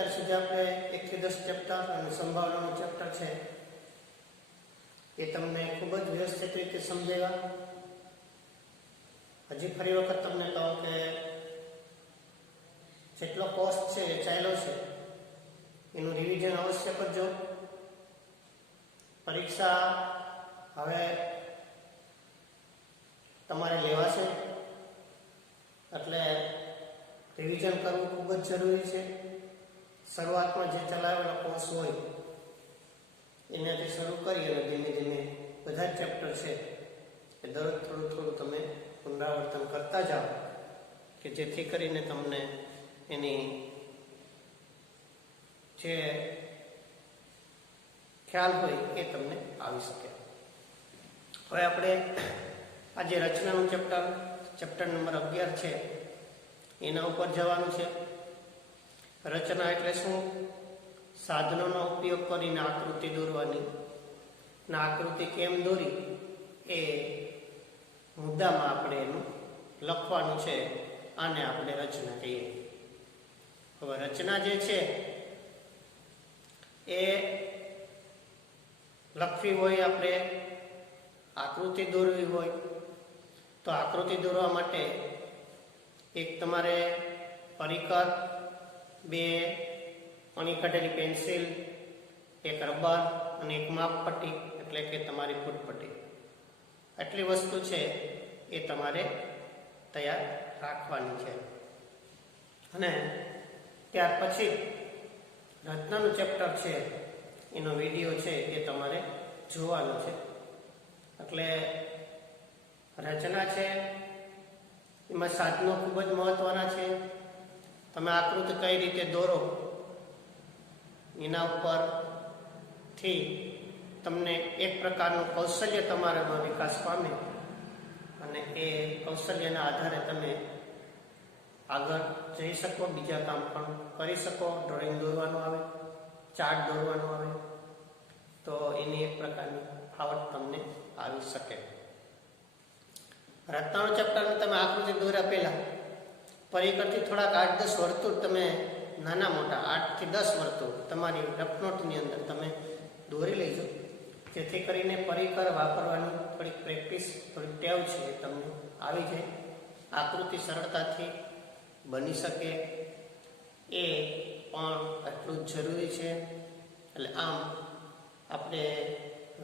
અત્યાર સુધી આપણે 1 થી 10 ચેપ્ટર અને સંભાવનાનું ચેપ્ટર છે એ તમને ખૂબ જ વ્યવસ્થિત રીતે સમજાવ્યા. હજી ફરી વખત તમને કહું કે જેટલો કોર્સ છે એ ચાલ્યો છે એનું રિવિઝન અવશ્ય કરજો. પરીક્ષા હવે તમારે લેવાશે એટલે રિવિઝન કરવું ખૂબ જ જરૂરી છે. શરૂઆતમાં જે ચલાવેલો કોર્સ હોય એનાથી શરૂ કરી અને ધીમે ધીમે બધા જ ચેપ્ટર છે એ દરરોજ થોડું થોડું તમે પુનરાવર્તન કરતા જાઓ કે જેથી કરીને તમને એની જે ખ્યાલ હોય એ તમને આવી શકે. હવે આપણે આજે રચનાનું ચેપ્ટર નંબર 11 છે એના ઉપર જવાનું છે. રચના એટલે શું? સાધનોનો ઉપયોગ કરીને આકૃતિ દોરવાની. અને આકૃતિ કેમ દોરી એ મુદ્દામાં આપણે એનું લખવાનું છે. આને આપણે રચના કહીએ. હવે રચના જે છે એ લખવી હોય, આપણે આકૃતિ દોરવી હોય તો આકૃતિ દોરવા માટે એક તમારે પરિકર, 2 અણી કાઢેલી પેન્સિલ, 1 રબર અને 1 માપપટ્ટી એટલે કે તમારી ફૂટપટ્ટી, આટલી વસ્તુ છે એ તમારે તૈયાર રાખવાની છે. અને ત્યાર પછી રચનાનું ચેપ્ટર છે એનો વિડીયો છે એ તમારે જોવાનો છે. એટલે રચના છે એમાં સાધનો ખૂબ જ મહત્વના છે. તમે આકૃતિ કઈ રીતે દોરો એના ઉપરથી તમને એક પ્રકારનું કૌશલ્ય તમારામાં વિકાસ પામે અને એ કૌશલ્યના આધારે તમે આગળ જઈ શકો, બીજા કામ પણ કરી શકો. ડ્રોઈંગ દોરવાનું આવે, ચાર્ટ દોરવાનું આવે તો એની એક પ્રકારની ફાવટ તમને આવી શકે. રચનાનું ચેપ્ટરમાં તમે આકૃતિ દોર્યા પહેલા પરિકરથી થોડાક 8-10 વર્તુળ તમે નાના મોટા 8 થી 10 વર્તુળ તમારી રફનોટની અંદર તમે દોરી લેજો, જેથી કરીને પરિકર વાપરવાની થોડીક પ્રેક્ટિસ, થોડીક ટેવ છે એ તમને આવી જાય. આકૃતિ સરળતાથી બની શકે એ પણ એટલું જ જરૂરી છે. એટલે આમ આપણે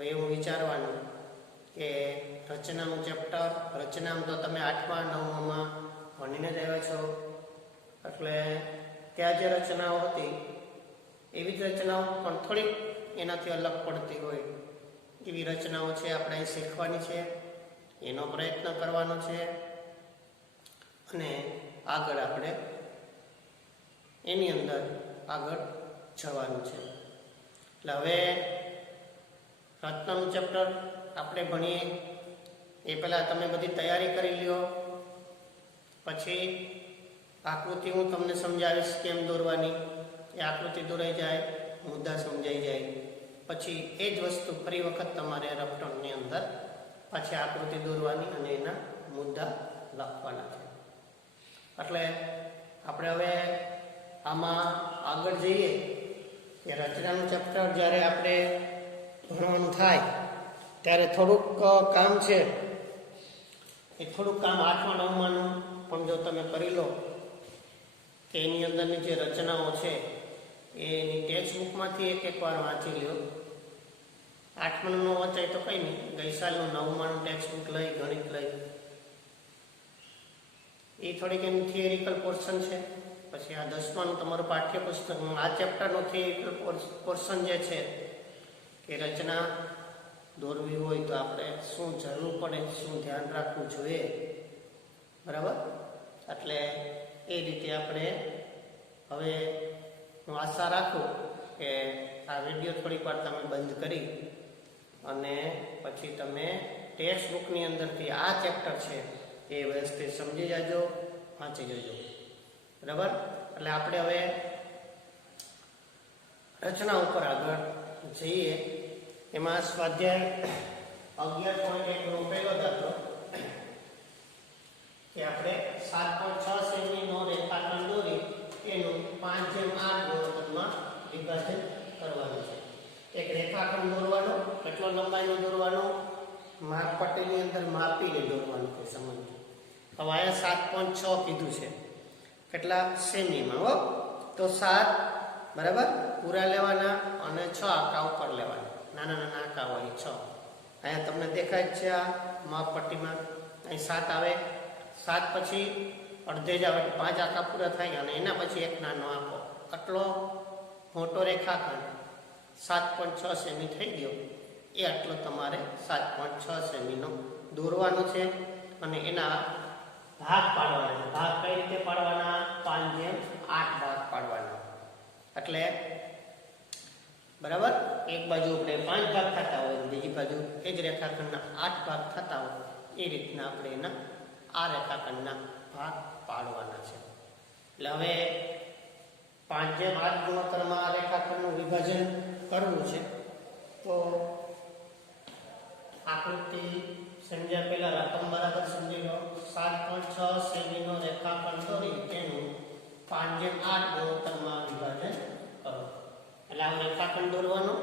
એવું વિચારવાનું કે રચનાનું ચેપ્ટર, રચનામાં તો તમે 8મા 9માં ભણીને જ આવ્યા છો એટલે ત્યાં જે રચનાઓ હતી એવી જ રચનાઓ પણ થોડીક એનાથી અલગ પડતી હોય એવી રચનાઓ છે આપણે અહીં શીખવાની છે, એનો પ્રયત્ન કરવાનો છે અને આગળ આપણે એની અંદર આગળ જવાનું છે. એટલે હવે રચનાનું ચેપ્ટર આપણે ભણીએ એ પહેલાં તમે બધી તૈયારી કરી લ્યો. પછી આકૃતિ હું તમને સમજાવીશ કેમ દોરવાની. એ આકૃતિ દોરાઈ જાય, મુદ્દા સમજાઈ જાય પછી એ જ વસ્તુ ફરી વખત તમારે રફનોટની અંદર પાછી આકૃતિ દોરવાની અને એના મુદ્દા લખવાના છે. એટલે આપણે હવે આમાં આગળ જઈએ કે રચનાનું ચેપ્ટર જ્યારે આપણે ભણવાનું થાય ત્યારે થોડુંક કામ છે એ થોડુંક કામ 8મા 9માનું પણ જો તમે કરી લો કે એની અંદરની જે રચનાઓ છે એની ટેક્સ્ટ બુકમાંથી એક વાર વાંચી લ્યો. 8માનું ન વાંચાય તો કંઈ નહીં, ગઈ સાલનું 9માનું ટેક્સ્ટ બુક લઈ, ગણિત લઈ, એ થોડીક એનું થિયરિકલ પોર્શન છે. પછી આ 10માનું તમારું પાઠ્યપુસ્તક, આ ચેપ્ટરનું થિયરિકલ પોર્શન જે છે કે રચના દોરવી હોય તો આપણે શું જરૂર પડે, શું ધ્યાન રાખવું જોઈએ, બરાબર? એટલે એ રીતે આપણે હવે હું આશા રાખું કે આ વિડીયો થોડીક વાર તમે બંધ કરી અને પછી તમે ટેક્સ્ટ બુકની અંદરથી આ ચેપ્ટર છે એ વ્યવસ્થિત સમજી જાજો, વાંચી જજો, બરાબર? એટલે આપણે હવે રચના ઉપર આગળ જઈએ. એમાં સ્વાધ્યાય 11.1 નો પહેલો દાખલો કે આપણે 7.6 સેમી નો રેખાખંડ દોરી એનું 5/8 ગુણોત્તરમાં વિભાજન કરવાનું છે. એક રેખાખંડ દોરવાનો, કેટલો લંબાઈનો દોરવાનો, માપપટ્ટીની અંદર માપીને દોરવાનું છે સમજ. હવે અહીંયા 7.6 કીધું છે, કેટલા સેમીમાં હો, તો 7 બરાબર પૂરા લેવાના અને 6 આંકા ઉપર લેવાના, નાના નાના આંકા હોય 6. અહીંયા તમને દેખાય જ છે આ માપપટ્ટીમાં, અહીં 7 આવે, 7 પછી અડધે જ આવે, 5 આંકા પૂરા થાય અને એના પછી એક નાનો આંકો, આટલો મોટો રેખાખંડ 7.6 સેમી થઈ ગયો, એ આટલો તમારે 7.6 સેમીનો દોરવાનો છે. અને એના ભાગ પાડવાના, ભાગ કઈ રીતે પાડવાના, 5/8 ભાગ પાડવાના. એટલે બરાબર એક બાજુ આપણે 5 ભાગ થતા હોય, બીજી બાજુ એ જ રેખાખંડના 8 ભાગ થતા હોય, એ રીતના આપણે એના આ રેખાખંડના ભાગ પાડવાના છે. એટલે હવે 5/8 ગુણોત્તરમાં આ રેખાખંડનું વિભાજન કરવું છે. તો આકૃતિ સમજ્યા પહેલા રકમ બરાબર સમજી લો. 7.6 સેમીનો રેખાખંડ દોરી તેનું 5/8 ગુણોત્તરમાં વિભાજન કરો. એટલે આ રેખાખંડ દોરવાનું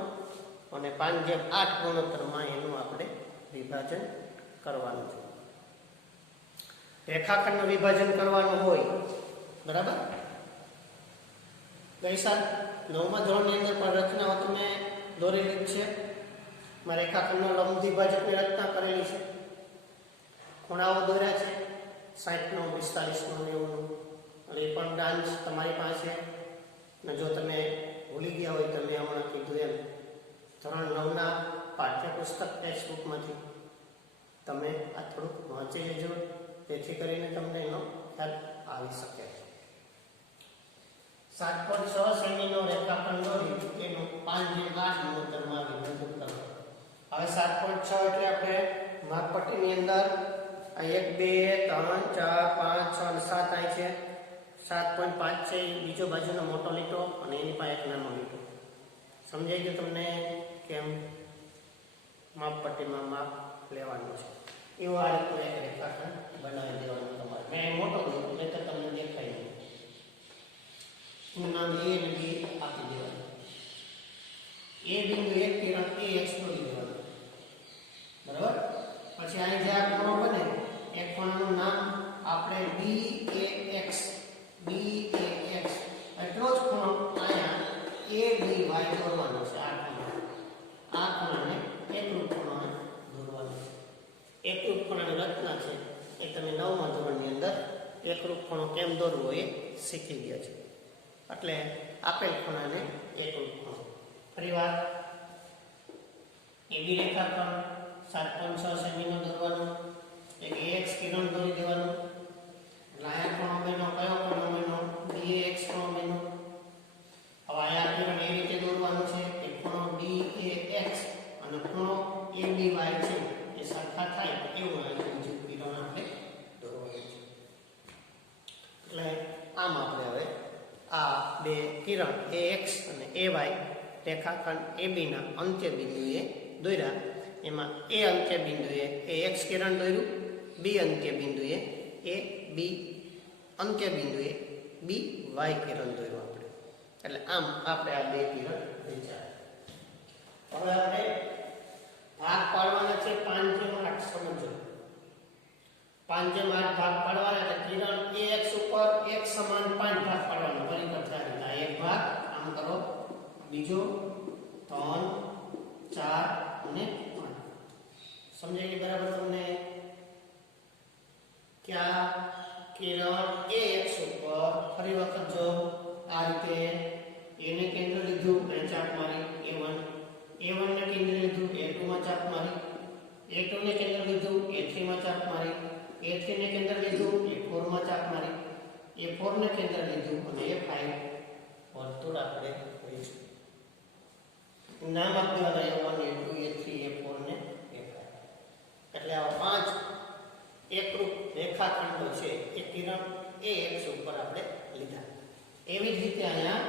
અને 5/8 ગુણોત્તરમાં એનું આપણે વિભાજન કરવાનું છે. રેખાખંડનું વિભાજન કરવાનું હોય બરાબર. ગઈ સાલ 9મા ધોરણની અંદર પણ રચનાઓ તમે દોરેલી જ છે. રેખાખંડનો લંબ દ્વિભાજકની રચના કરેલી છે, ખૂણાઓ દોર્યા છે 60નો, 45નો, 90નો. અને એ પણ ડાન્સ તમારી પાસે. અને જો તમે ભૂલી ગયા હોય, તમે હમણાં કીધું એમ ધોરણ 9ના પાઠ્યપુસ્તક ટેક્સ્ટબુકમાંથી તમે આ થોડુંક વાંચી લેજો, જેથી કરીને તમને એનો ખ્યાલ આવી શકે. 7.6 સેમીનો રેખાખંડ દોરી એનું 5/8 ગુણોત્તરમાં વિભાજન કરો. હવે 7.6 એટલે આપણે માપપટ્ટીની અંદર 1 2 3 4 5 6 અને 7 અહીં છે. 7.5 છે બીજો બાજુનો મોટો લીટો અને એની પાસે એક નાનો લીટો. સમજાઈ ગયું તમને કેમ માપપટ્ટીમાં માપ લેવાનું છે? એવો આ રીતનો એક રેખાખંડ બનાવી દેવાનું તમારે. મેં મોટો લીધો એટલે તો તમને દેખાય નહીં. નામ A અને B આપી દેવાનું. એ બિંદુ એક કિરણ AX દોરી દેવાનું બરાબર. પછી અહીં જે આ ખૂણો બને એક ખૂણાનું નામ આપણે BAX એટલો જ ખૂણો અહીંયા ABY દોરવાનો છે. આ ખૂણાને એકરૂપ ખૂણો દોરવાનો છે. એકરૂપ ખૂણાની રચના છે એ તમે 9મા ધોરણની અંદર એકરૂપ ખૂણો કેમ દોરવો એ શીખી ગયા છે. એટલે આપેલ ખૂણાને એકરૂપ ખૂણો. ફરીવાર AB રેખાખંડ 7.6 સેમીનો દોરવાનો, એક AX કિરણ દોરી દેવાનું. એટલે આ ખૂણો બન્યો, કયો ખૂણો બન્યો? BAX ખૂણો બન્યો. હવે આ કિરણ એ રીતે દોરવાનું છે કે ખૂણો BAX અને ખૂણો ABY છે એ સરખા થાય એવું આ બીજું કિરણ આપણે દોરવાનું છે. એટલે આમ આપણે હવે આ બે કિરણ AX અને AY રેખાખંડ AB ના અંત્ય બિંદુએ દોર્યા. એમાં A અંત્ય બિંદુએ AX કિરણ દોર્યું, B અંત્ય બિંદુએ AB અંત્ય બિંદુએ BY કિરણ દોર્યું આપણે. એટલે આમ આપણે આ બે કિરણ વેચાય. હવે આપણે ભાગ પાડવાના છે 5/8. સમજો 5/8 ભાગ પાડવાના એટલે કિરણ AX ઉપર એક સમાન 5 ભાગ પાડવાનો. પરિકર થાય એક ભાગ આમ કરો, બીજો 3 4 અને 5. સમજાય બરાબર તમને? ક્યાં કિરણ AX ઉપર ફરી વખત જો આ રીતે એને કેન્દ્ર લીધું અને ચાપ મારી A1 ને કેન્દ્ર લીધું A2 માં ચાપ મારી, A2 ને કેન્દ્ર લીધું A3 માં ચાપ મારી, A3 ને કેન્દ્ર લીધું A4 માં ચાપ મારી, A4 ને કેન્દ્ર લીધું અને A5 વર્તુળ આપણે લઈશું. નામ આપી દેવાના A1 A2 A3 A4 ને A5. એટલે આ 5 એકરૂપ રેખાખંડો છે એ કિરણ AX ઉપર આપણે લીધા. એવી જ રીતે અહીંયા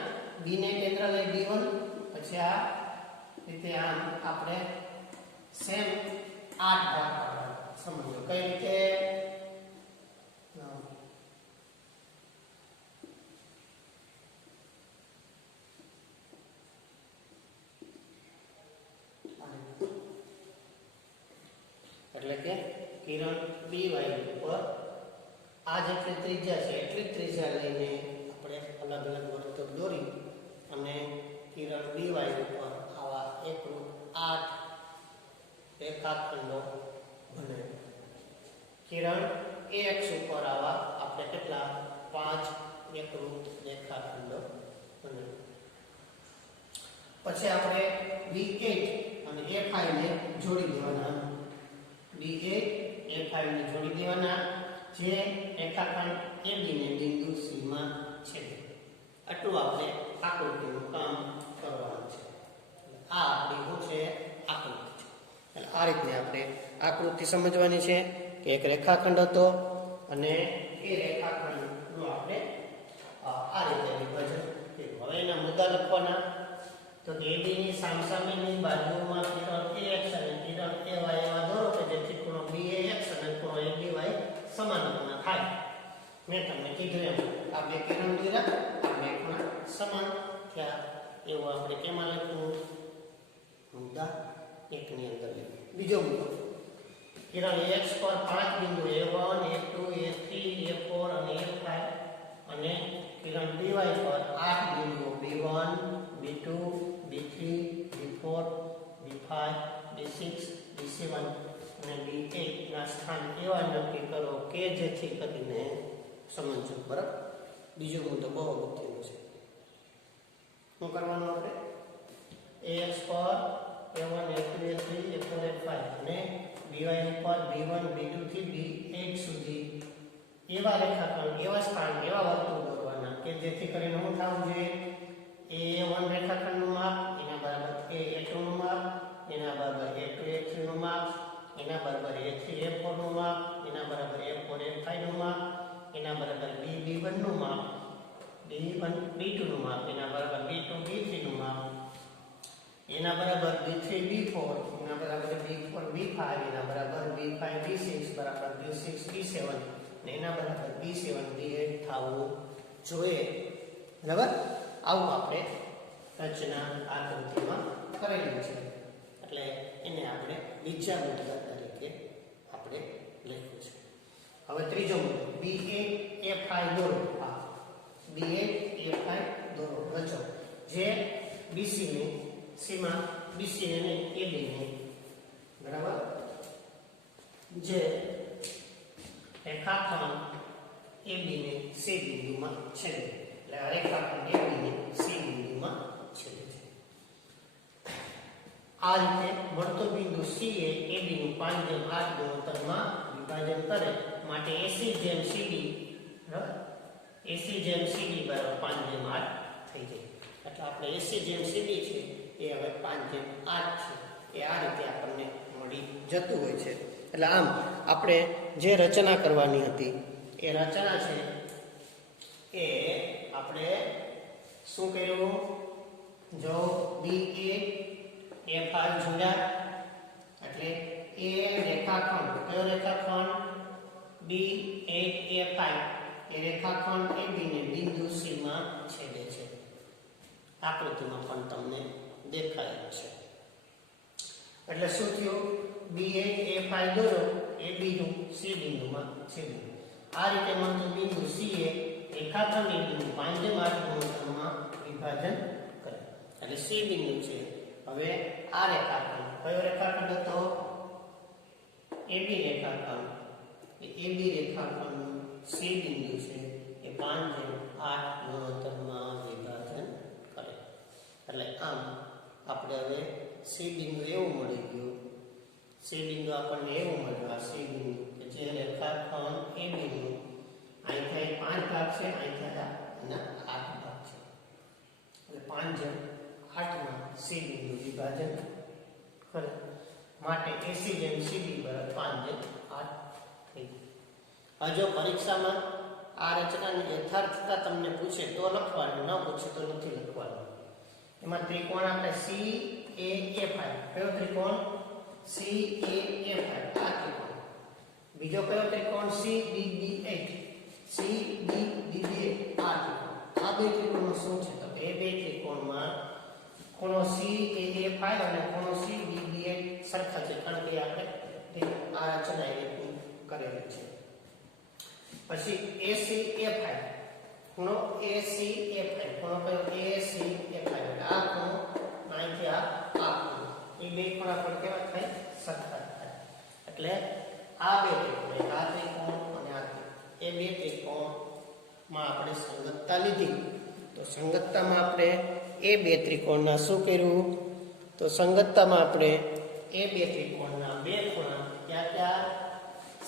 B ને કેન્દ્ર લઈ B1, પછી આ રીતે આમ આપણે સેમ 8 ભાગ પાડવાના. સમજો કઈ રીતે? એટલે કે કિરણ બી વાયુ ઉપર આ જેટલી ત્રિજ્યા છે એટલી ત્રિજ્યા લઈને આપણે અલગ અલગ વર્તુળ દોરી અને કિરણ બી વાયુ ઉપર આવા એકરૂપ 8 રેખાખંડો બને. કિરણ એક્સ ઉપર આવા આપણે કેટલા 5 એકરૂપ રેખાખંડો બને. પછી આપણે B8 અને A5 ને જોડી દેવાના. B8 A5 ને જોડી દેવાના જે રેખાખંડ AB ને બિંદુ C માં છેદે. આટલું આપણે આકૃતિનું કામ કરવાનું છે. આ આપણી શું છે આકૃતિ છે. એટલે આ રીતે આપણે આકૃતિ સમજવાની છે કે એક રેખાખંડ હતો અને એ રેખાખંડનું આપણે આ રીતે વિભાજન કર્યું. હવે એના મુદ્દા લખવાના. તો AB ની સામસામેની બાજુમાં કિરણ AX અને કિરણ AY એવા દોરો કે જેથી ખૂણો BAX અને ખૂણો ABY સમાન ખૂણા થાય. મેં તમને કીધું એમ આ બે કિરણ દોર્યા, આ બે ખૂણા સમાન થયા. એવું આપણે કેમાં લખવું? મુદ્દા 1 ની અંદર લખવું. બીજો મુદ્દો, કિરણ AX પર 5 બિંદુ A1 A2 A3 A4 અને A5 અને કિરણ BY પર 8 બિંદુઓ B1 B2 B3 B4 B5 B6 B7 અને B8 ના સ્થાન એવા નક્કી કરો કે જેથી કરીને સમજવું. બરાબર. બીજો મુદ્દો બહુ અગત્યનો છે. શું કરવાનું આપણે? AX પર A1 A2 A3 A4 A5 અને BY ઉપર B1 B2 થી B8 સુધી એવા રેખાખંડ એવા સ્થાન એવા વર્તુળ દોરવાના કે જેથી કરીને શું થવું જોઈએ? A1 રેખાખંડનું માપ એના બરાબર A2 નું માપ એના બરાબર A2 A3 નું માપ એના બરાબર A3 A4 નું માપ એના બરાબર A4 A5 નું માપ એના બરાબર B1 નું માપ B1 B2 નું માપ એના બરાબર B2 B3 નું માપ એના બરાબર B3 B4 એના બરાબર B4 B5 એના બરાબર B5 B6 બરાબર B6 B7 ને એના બરાબર B7 B8 થવું જોઈએ. બરાબર. આવું આપણે રચના આકૃતિમાં કરેલું છે. એટલે એને આપણે બીજા મુદ્દા તરીકે આપણે લખ્યું છે. હવે ત્રીજો મુદ્દો, B8 A5 દોરો. B8 A5 દોરો રચો જે BC ની સીમા BC અને AB ની બરાબર જે રેખાખંડ AB ને C બિંદુમાં છેદે. એટલે આ રેખાખંડ AB ને C બિંદુમાં છેદે છે. આ રીતે મળતો બિંદુ C એ AB નું 5/8 ગુણોત્તરમાં વિભાજન કરે માટે AC જેમ CD બરાબર AC જેમ CD બરાબર 5/8 થઈ જાય. એટલે આપણે AC જેમ CD છે એ હવે 5/8 છે. એ આ રીતે આપણને મળી જતું હોય છે. એટલે આમ આપણે જે રચના કરવાની હતી એ રચના છે એ આપણે શું કર્યું? જો B8 A5 જોડ્યા એટલે એ રેખાખંડ કયો રેખાખંડ? B8 A5 એ રેખાખંડ AB ને બિંદુ C માં છેદે છે. આકૃતિમાં પણ તમને દેખાય છે. એટલે શું થયું? B8 A5 દોરો AB નું C બિંદુમાં છેદે. આ રીતે મળતું બિંદુ C એ રેખાખંડની બિંદુ 5/8 ગુણોત્તરમાં વિભાજન કરે. એટલે C બિંદુ છે. હવે આ રેખાખંડ કયો રેખાખંડ હતો? AB રેખાખંડ. AB રેખાખંડનું C બિંદુ છે એ 5/8 ગુણોત્તરમાં વિભાજન કરે. એટલે આમ આપણે હવે C બિંદુ એવું મળી ગયું. C બિંદુ આપણને એવું મળ્યું. આ C બિંદુ કે જે રેખાખંડ AB નું અહીં થાય 5 ભાગ છે, અહીં થાય અને 8 ભાગ છે. એટલે 5/8 માં C બિંદુ વિભાજન કરે માટે AC જેમ CD બરાબર 5/8 થઈ ગયું. જો પરીક્ષામાં આ રચનાની યથાર્થતા તમને પૂછે તો લખવાનું, ન પૂછે તો નથી લખવાનું. એમાં ત્રિકોણ આપણે CAA5 કયો ત્રિકોણ? CAA5 આ ત્રિકોણ. બીજો કયો ત્રિકોણ? CBB8 CBB8 આ ત્રિકોણ. આ બે ત્રિકોણમાં શું છે? તો એ બે ત્રિકોણમાં ખૂણો CAA5 અને ખૂણો CBB8 સરખા છે. કારણ કે આપણે આ આ રચના એ રીતની કરેલી છે. પછી ACFI ખૂણો ACFI ખૂણો કયો ACFI એટલે આ ખૂણો અહીંથી આ ખૂણો એ બે ખૂણા પણ કેવા થાય સરખા થાય. એટલે આ બે ત્રિકોણ એક આ ત્રિકોણ અને આ એ બે ત્રિકોણમાં આપણે સંગતતા લીધી. તો સંગતતામાં આપણે એ બે ત્રિકોણના શું કર્યું? તો સંગતતામાં આપણે એ બે ત્રિકોણના બે ખૂણા ક્યાં ક્યાં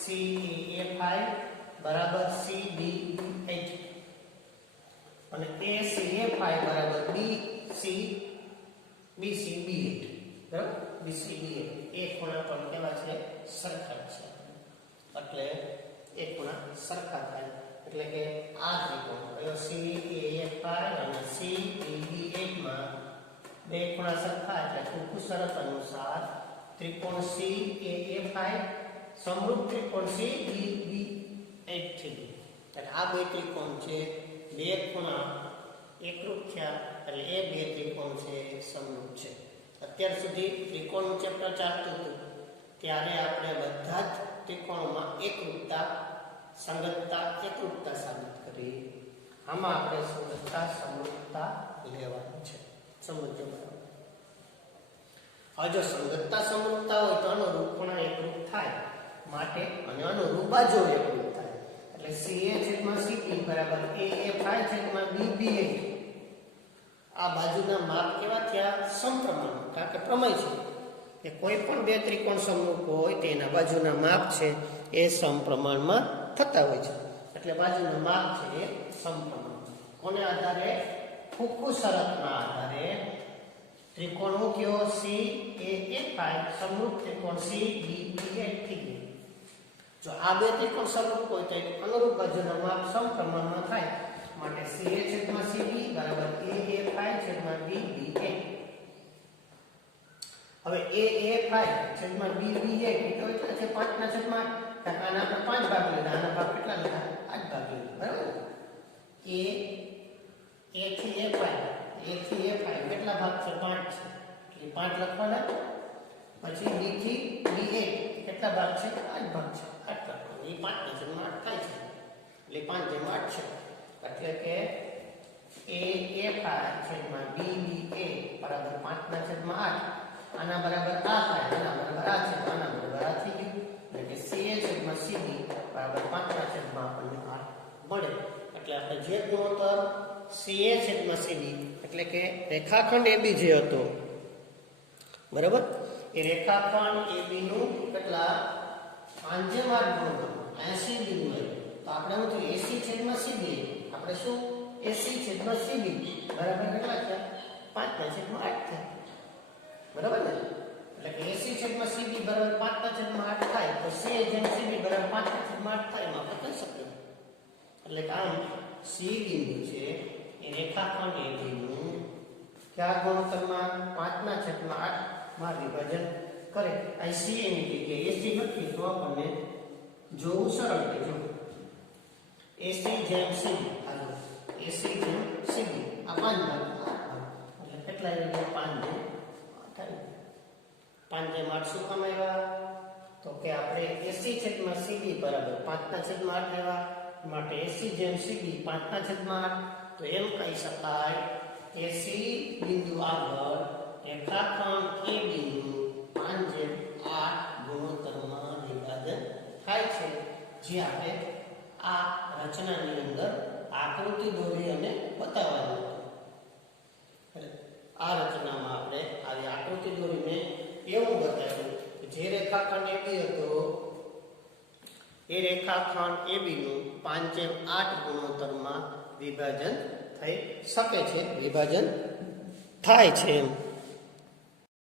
CEFI બરાબર CDH અને ACFI બરાબર BCB8 બરાબર BCB8 એ ખૂણા પણ કેવા છે સરખા છે. એટલે એ ખૂણા સરખા થાય એટલે કે આ ત્રિકોણ કયો CEFI અને CDB8 માં બે ખૂણા સરખા એટલે ટૂંકું શરત અનુસાર ત્રિકોણ CAFI સમરૂપ ત્રિકોણ CDB8 છે. એટલે આ બે ત્રિકોણ છે બે ખૂણા એકરૂપ થયા એટલે એ બે ત્રિકોણ છે સમરૂપ છે. અત્યાર સુધી ત્રિકોણનું ચેપ્ટર ચાલતું હતું ત્યારે આપણે બધા જ ત્રિકોણોમાં એકરૂપતા સંગતતા એકરૂપતા સાબિત કરી. આમાં આપણે સંગતતા સમરૂપતા લેવાની છે. સમજો બરાબર. હવે જો સંગતતા સમરૂપતા હોય તો અનુરૂપ ખૂણા એકરૂપ થાય માટે અને અનુરૂપ બાજુ એકરૂપ થાય એટલે CA/CB બરાબર AFI/BB8 આ બાજુના માપ કેવા થયા સમપ્રમાણ. કારણ કે પ્રમેય છે કે કોઈ પણ બે ત્રિકોણ સમરૂપ હોય તેના બાજુના માપ છે એ સમપ્રમાણમાં થતા હોય છે. એટલે બાજુના માપ છે એ સમપ્રમાણ. કોને આધારે? ફૂકુ શરતના આધારે ત્રિકોણ મૂક્યો CAFI સમરૂપ ત્રિકોણ CDB8 થઈ ગયું. જો આ બે ત્રિકોણ સમરૂપ હોય તો અનુરૂપ બાજુના માપ સમપ્રમાણમાં થાય માટે CA/CB બરાબર AFI/BB8. હવે AFI/BB8 એટલે છે 5/8. આના આપણે 5 ભાગ લીધા. આના ભાગ કેટલા લીધા? 8 ભાગ લીધા. બરાબર. A થી FI કેટલા ભાગ છે? 5 છે. એટલે 5 લખવાના. પછી B થી B8 કેટલા ભાગ છે? 8 ભાગ છે. 8 લખવાના. એ 5/8 થાય છે. એટલે 5/8 છે. એટલે કે AFI/BB8 બરાબર 5/8. આના બરાબર આ થાય, આના બરાબર આ છે, આના બરાબર આ થઈ ગયું. એટલે કે CA/CB બરાબર 5/8 આપણને આ મળે. એટલે આપણે જે ગુણોત્તર CA/CB એટલે કે રેખાખંડ AB જે હતો બરાબર એ રેખાખંડ AB નું કેટલા 5/8 ગુણોત્તર 80 ડિગ્રી તો આપણે શું થયું AC/CB આપણે શું AC/CB બરાબર કેટલા થયા 5/8 થયા. બરાબર ને? એટલે કે AC/CB બરાબર 5/8 થાય તો CA/CB બરાબર 5/8 થાય એમાં આપણે કહી શકીએ. એટલે કે આમ C બિંદુ છે એ રેખાખંડ AB નું કયા ગુણોત્તરમાં 5/8 માં વિભાજન કરે. આ C ની જગ્યાએ AC લખીએ તો આપણને જોવું સરળ છે. જો AC/CB હાલો AC/CB આ 5 ભાગ એટલે કેટલા આવી ગયા 5/8 શું કામ આવ્યા? તો કે આપણે AC/CB બરાબર 5/8 આવ્યા માટે AC/CB 5/8 તો એમ કહી શકાય કે C બિંદુ આગળ રેખાખંડ AB નું 5/8 ગુણોત્તરમાં વિભાજન થાય છે. જે આપણે આ રચનાની અંદર આકૃતિ દોરી અને બતાવવાનું હતું. આ રચનામાં આપણે આવી આકૃતિ દોરીને એવું બતાવ્યું કે જે રેખાખંડ AB હતો એ રેખાખંડ AB નું 5/8 ગુણોત્તરમાં વિભાજન થઈ શકે છે, વિભાજન થાય છે એમ.